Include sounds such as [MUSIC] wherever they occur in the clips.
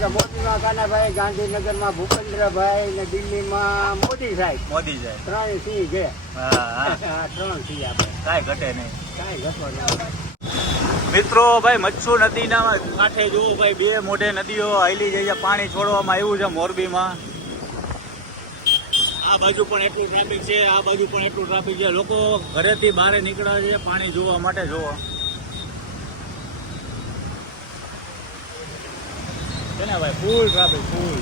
કારણ કે મોદીમાં કાનાભાઈ ગાંધીનગરમાં ભૂપેન્દ્રભાઈ ને દિલ્હીમાં મોદી સાહેબ. મોદી સાહેબ. ત્રણ સિંહ છે. [LAUGHS] ત્રણ સિંહ આપણે. કાંઈ ઘટે નહીં. કાંઈ ઘટો નહીં મિત્રો ભાઈ મચ્છુ નદીના કાંઠે જુઓ ભાઈ બે મોઢે નદીઓ હાલી જાય છે. પાણી છોડવામાં આવ્યું છે મોરબીમાં. આ બાજુ પણ એટલું ટ્રાફિક છે આ બાજુ પણ એટલું ટ્રાફિક છે. લોકો ઘરેથી બહાર નીકળે છે પાણી જોવા માટે જોવો છે ને ભાઈ ફૂલ ટ્રાફિક ફૂલ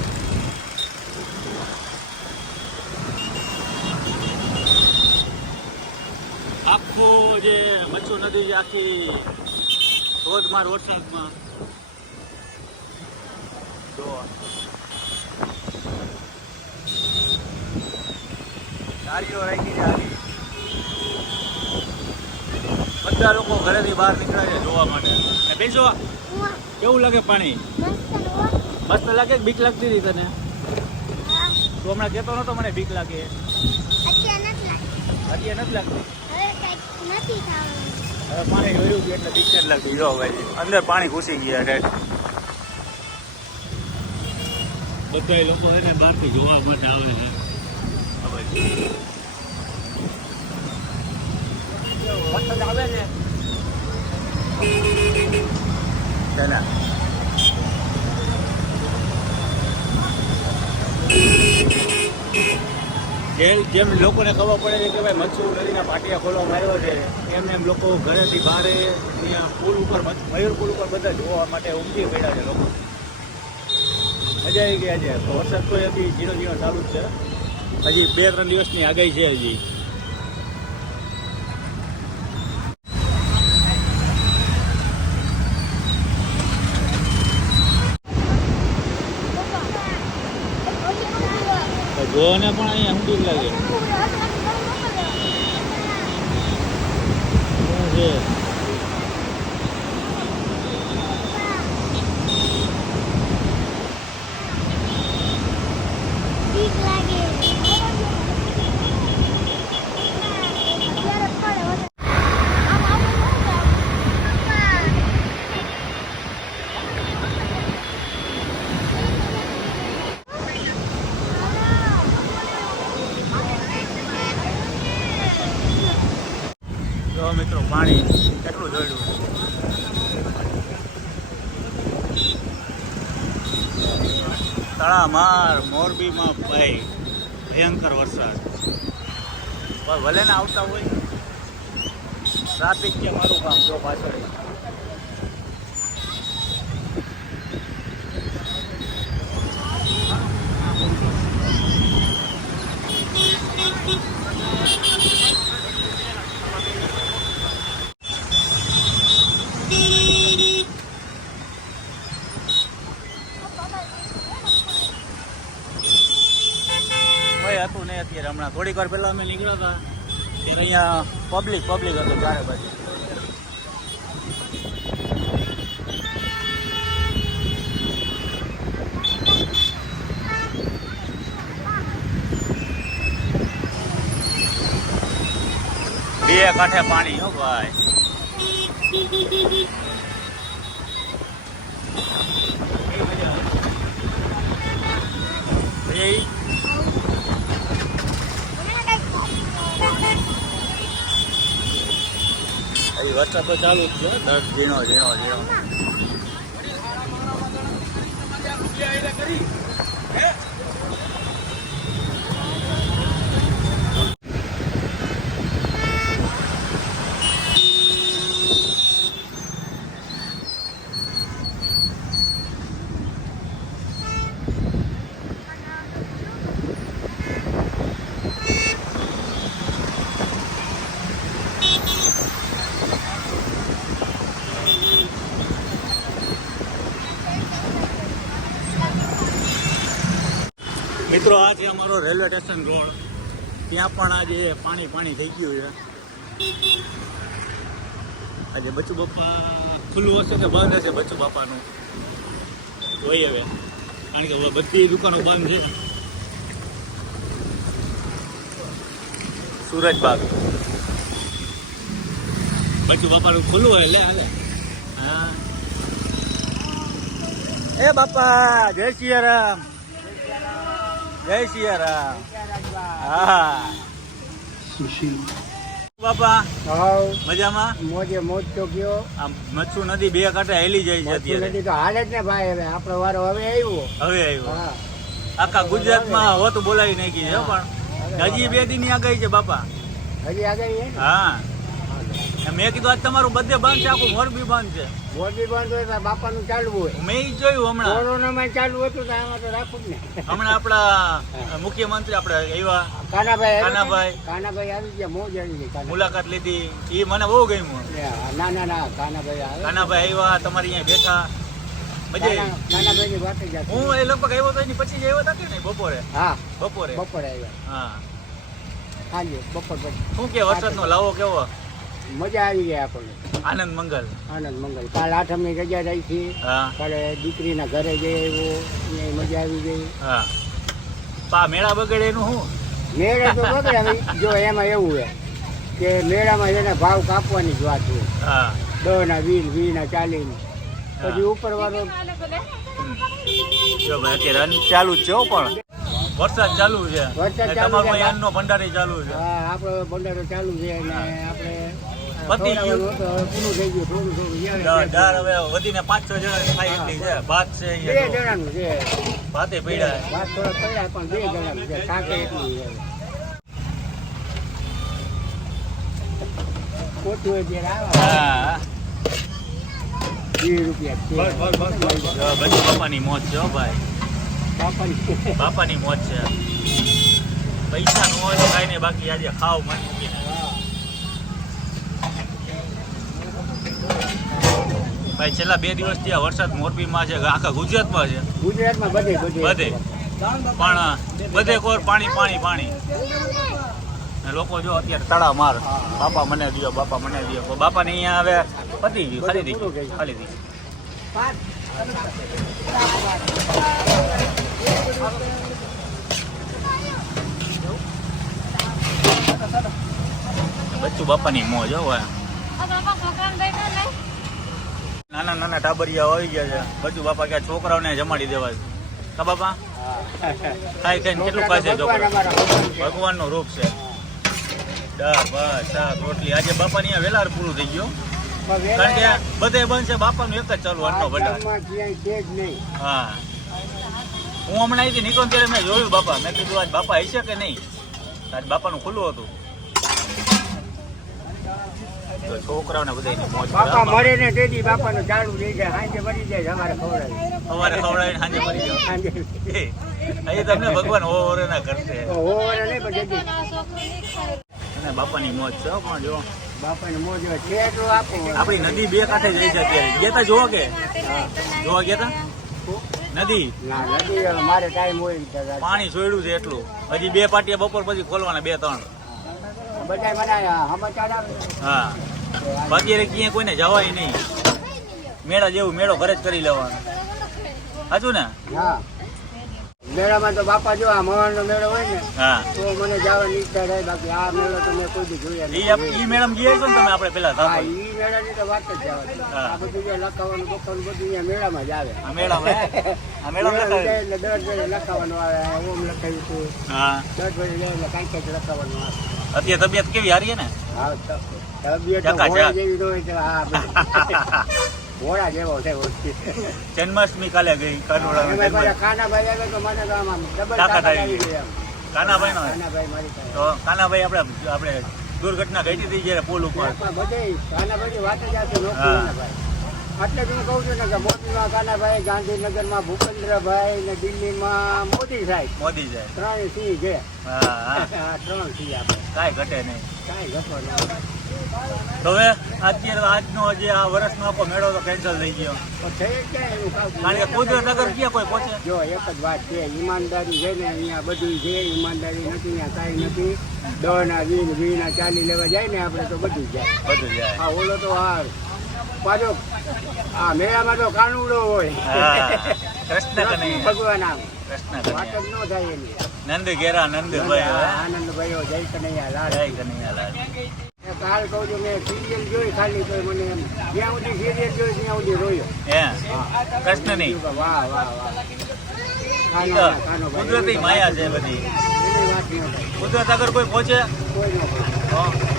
આખું જે મચ્છુ નદી છે આખી ધોધમાર વરસાદમાં. જો ગાડીઓ રાખી છે બધા લોકો ઘરેથી બહાર નીકળે છે જોવા માટે. બેસો. કેવું લાગે પાણી? મસ્ત લાગે કે બીક લાગતી હતી તને? તું હમણાં કહેતો નતો મને બીક લાગે. હજી નથી લાગતી. હવે પાણી જોયું કે એટલે બીક નથી લાગતી. જો ભાઈ અંદર પાણી ઘૂસી ગયા ઠેઠ બધા લોકો એને બહારથી જોવા માટે આવે છે. આ વરસાદ આવે જેમ લોકોને ખબર પડે છે કે ભાઈ મચ્છુ નદીના પાટિયા ખોલવામાં આવ્યો છે, એમ એમ લોકો ઘરેથી બહારે ત્યાં પુલ ઉપર મયુર પુલ ઉપર બધા જોવા માટે ઉમટી પડ્યા છે લોકો. મજા આવી ગયા છે વરસાદ તો હજી ઝીણો ઝીણો ચાલુ જ છે. હજી બે ત્રણ દિવસની આગાહી છે હજી. જોવાને પણ અહીંયા બીક લાગે. શું છે જો મિત્રો પાણી કેટલું જોયું તળામાર, મોરબીમાં ભાઈ ભયંકર વરસાદ. પણ ભલે ને આવતા હોય ટ્રાફિક કે મારું કામ જો પાછળ. કોઈ હતું નહીં અત્યારે હમણાં થોડીક વાર પહેલા અમે નીકળ્યા હતા ત્યારે અહીંયા પબ્લિક પબ્લિક હતું ચારે બાજુ બે કાંઠે પાણી, હો ભાઈ. કેવી મજા આવે? એ હજી વરસાદ તો ચાલુ જ છે. દસ ઝીણો ઝીણો ઝીણો. મિત્રો, આ છે અમારો રેલવે સ્ટેશન રોડ. ત્યાં પણ આજે પાણી પાણી થઈ ગયું છે. આજે બચુ બાપા ખુલ્લું હશે કે બંધ હશે? બચુ બાપાનું. જોઈએ હવે. કારણ કે બધી દુકાનો બંધ છે. સુરજબાગ બચુ બાપાનું ખુલ્લું હોય, લે, હાલે. હા. એ બાપા, જય સિયારામ. જય સિયારામ. હા. બાપા હાવ મજામાં? મોજે મોજ તો ગયો. આમ મચ્છુ નદી બે કાંઠે હેલી જાય છે અત્યારે. નથી તો હાલે જ ને ભાઈ હવે. આપણો વારો હવે આવ્યો. હવે આવ્યો. હા. આખા ગુજરાતમાં હોતું બોલાવી નાખી છે પણ હજી બે દિન આગળ છે બાપા. હજી આગળ હા. મેં કીધું આજ તમારું બધે બંધ છે આખું મોરબી બંધ છે મોરબી બંધ હોય તો બાપાનું ચાલુ હોય. મેં ઈ જોયું હમણાં. કોરોનામાં ચાલુ હતું તો આમાં તો રાખું ને. હમણાં આપણા મુખ્યમંત્રી આપણે આવ્યા. કાનાભાઈ કાનાભાઈ. કાનાભાઈ આવી ગયા મોજ આવી ગઈ મુલાકાત લીધી. એ મને બહુ ગમ્યું. ના ના ના કાનાભાઈ આવે કાનાભાઈ આવ્યા તમારી અહીંયા બેઠા. મજા કાનાભાઈની વાત હું એ લગભગ આવ્યો તો એની પછી જ આવ્યો હતા કે નહીં? બપોરે? હા બપોરે. બપોરે આવ્યા. હા. હાજી બપોર પછી. શું કે વરસાદનો લાવો કેવો? મજા આવી ગઈ આપણને. આનંદ મંગલ. આનંદ મંગલ. કાલ આઠમની રજા રહી છે. કાલે દીકરીના ઘરે જઈ આવ્યો. ત્યાં મજા આવી ગઈ. હા. પા મેળા બગડે એનું શું મેળા તો [LAUGHS] બગડે જો એમાં એવું છે કે મેળામાં એને ભાવ કાપવાની જ વાત હોય. દહ ના વીસ વીસ ના ચાલીસ પછી ઉપર વાળો ચાલુ જ છે પણ. વરસાદ ચાલુ છે. વરસાદ ચાલુ તમારું છે. ભંડારી ચાલુ છે. હા આપણો ભંડારો ચાલુ છે અને આપણે પતી ગયું. પૂરું થઈ ગયું થોડું થોડું દર હવે વધીને પાંચ છ જણા થાય એટલી છે. ભાત છે બે જણાનું છે. ભાતે પડ્યા વાત થોડા પડ્યા પણ બે જણાનું છે. શાકે એટલું છે. હોય આવે. હા. વીસ રૂપિયા છે. જો બધી બાપાની મોજ છે હો ભાઈ. બાપાની. મોત છે. પૈસા ન હોય તો કાંઈ નહીં બાકી આજે ખાવ મન મૂકીને. ભાઈ છેલ્લા બે દિવસથી આ વરસાદ મોરબીમાં છે આખા ગુજરાતમાં છે. ગુજરાતમાં બધે પણ બધે કોર પાણી પાણી પાણી. લોકો જો અત્યારે તળા માર. બાપા મને દિયો બાપા મને દિયો. બાપાને અહીંયા હવે પતી ગયું ખાલી થઈ ખાલી થઈ બચ્ચું બાપાની મોજ હો હવે. નાના નાના ટાબરિયા આવી ગયા છે. બધું બાપા ક્યાં છોકરાઓને જમાડી દેવા છે. કા બાપા? ખાઈ ખાઈને કેટલું પાસે ભગવાન છોકરા? ભગવાન. ભગવાનનું રૂપ છે. દાળ બસ શાક રોટલી. આજે બાપાની ની વેલાર પૂરું થઈ ગયું. કારણ કે બધે બંધ છે. બાપાનું એક જ ચાલુ અન્નો ભંડાર જ હા. હું હમણાં અહીંથી નીકળો ત્યારે મેં જોયું બાપા. મેં કીધું આજ બાપા હશે કે નહીં? આજ બાપાનું ખુલ્લું હતું. છોકરાઓને બધાને મોજ બાપા ને તેથી બાપાનું ચાલુ રહી જાય સાંજે મરી જાય અમારે ખવડાવે. સવારે ખવડાવીને સાંજે મરી જાય. સાંજે અહીં તમને ભગવાન ઓવર ના કરશે. હોવાના નહીં પણ અને બાપાની મોજ છે પણ જો. બાપાની મોજ છે આપણી નદી બે કાંઠે જઈ છે અત્યારે. ગયા તા જોવા કે? જોવા ગયા તા? નથી મારે ટાઈમ હોય પાણી છોડ્યું છે એટલું. હજી બે પાટિયા બપોર પછી ખોલવાના બે ત્રણ. હા. બાકી એટલે ક્યાંય કોઈને જવાય નહીં. મેળા જેવું મેળો ઘરે જ કરી લેવાનો. સાચું ને? હા. મેળામાં તો બાપા જો આ મહણનો મેળો હોય ને હા. તો મને જવાની ઈચ્છા થાય. બાકી આ મેળો તો મેં કોઈ દી જોયા નથી. ઈ મેળામાં ગયા છો ને તમે આપણે પેલા હા ઈ મેળાની તો વાત જ જવાની હા. આ બધું જે લખાવાનું બખાવાનું બધું અહીંયા મેળામાં જ આવે. આ મેળામાં આ મેળામાં મેળો લખાય? એટલે દર ઘરે લખાવાનું આવે. ઓમ લખાયું હતું હા. દર જાય એટલે કાંઈક કાંઈક લખાવાનું આવે. અત્યારે તબિયત કેવી? હારી છે ને? હા તબિયત હોય જેવી હોય તો આ બધું. [LAUGHS] ઘોડા જેવો છે જન્માષ્ટમી કાલે ગઈ કાનોડા કાનાભાઈ આવે તો મને તાકાત આવી ગઈ. કાનાભાઈ નો? કાનાભાઈ તો કાનાભાઈ આપણે આપણે દુર્ઘટના ઘટી હતી જયારે પુલ ઉપર. બધે કાનાભાઈની વાત જ આવશે. એટલે જ હું કહું છું ને કે મોદીમાં કાનાભાઈ ગાંધીનગરમાં ભૂપેન્દ્રભાઈ ને દિલ્હીમાં મોદી સાહેબ. મોદી સાહેબ. [LAUGHS] ત્રણ સિંહ છે. ત્રણ સિંહ આપણે કાંઈ ઘટે નહીં. કાંઈ ઘટો નહીં. તો હવે અત્યારે આજનો જે આ વર્ષનો આખો મેળો તો કેન્સલ થઈ ગયો. કારણ કે કુદરત ક્યાં કોઈ પહોંચે? જો એક જ વાત છે ઈમાનદારી છે ને અહીંયા બધું છે ઈમાનદારી નથી અહીંયા કાંઈ નથી. દસ ના વીસ વીસ ના ચાલી લેવા જાય ને આપણે તો બધું જાય. બધું જાય. હા ઓલો તો હાર. પાછો આ મેળામાં તો કાનુડો હોય. કૃષ્ણ કનૈયા. ભગવાન આમ. કૃષ્ણ કનૈયા. થાય એની. નંદ ઘેરા નંદ ભાઈ આનંદ ભાઈઓ જય કનૈયા લાલ. જય કનૈયા લાલ. કાલ કહું છું મેં સિરિયલ જોઈ ખાલી તો મને એમ જ્યાં સુધી સિરિયલ જોઈ ત્યાં સુધી રોયો હે? કૃષ્ણની? વાહ વાહ વાહ. ભાઈ. કુદરતી માયા છે બધી. નહીં. કુદરત અગર કોઈ પહોંચે? કોઈ ન.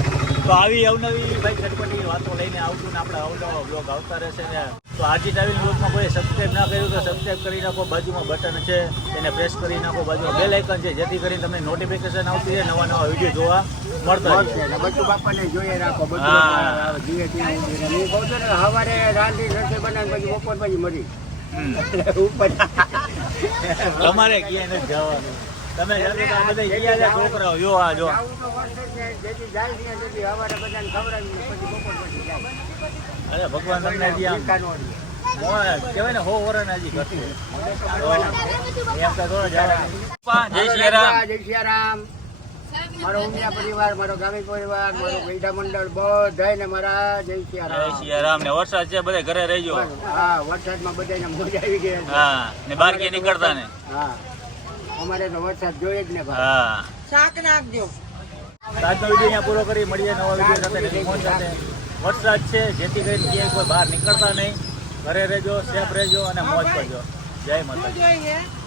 તો આવી અવનવી ભાઈ ચટપટી વાતો લઈને આવતું ને આપણે અવનવા બ્લોગ આવતા રહેશે ને. તો આજે ટ્રાવેલિંગ બ્લોગમાં કોઈ સબસ્ક્રાઈબ ના કર્યું તો સબસ્ક્રાઈબ કરી નાખો. બાજુમાં બટન છે એને પ્રેસ કરી નાખો. બાજુમાં બેલ આઇકન છે જેથી કરીને તમને નોટિફિકેશન આવતી રહે નવા નવા વીડિયો જોવા મળતા રહે. બધું બાપાને જોઈએ રાખો બધું. જીવે ત્યાં હું કહું છું ને સવારે રાંધી રસોઈ બનાવીને પછી બપોર પછી મરી. હમ. ઉપર. તમારે ક્યાંય નથી જવાનું. તમે બધા છોકરાઓ. જો આ જો. અરે ભગવાન તમને ચિંતા ન ને હો વરણ હજી જય શ્રી રામ મારો ઉમિયા પરિવાર મારો ગામી પરિવાર મારો ગઈઢા મંડળ મારા જય જય સિયારામ. ને વરસાદ છે બધા ઘરે રહેજો. હા વરસાદમાં બધાને મોજા આવી ગયા. હા ને બહાર નીકળતા ને? હા. અમારે તો વરસાદ જોઈએ જ ને ભાઈ. હા. શાક નાખજો. આજનો વીડિયો અહીંયા પૂરો કરી મળીએ નવા વીડિયો સાથે નવી સાથે. વરસાદ છે જેથી કરીને ક્યાંય કોઈ બહાર નીકળતા નહીં. ઘરે રહેજો સેફ રહેજો અને મોજ કરજો. જય માતાજી.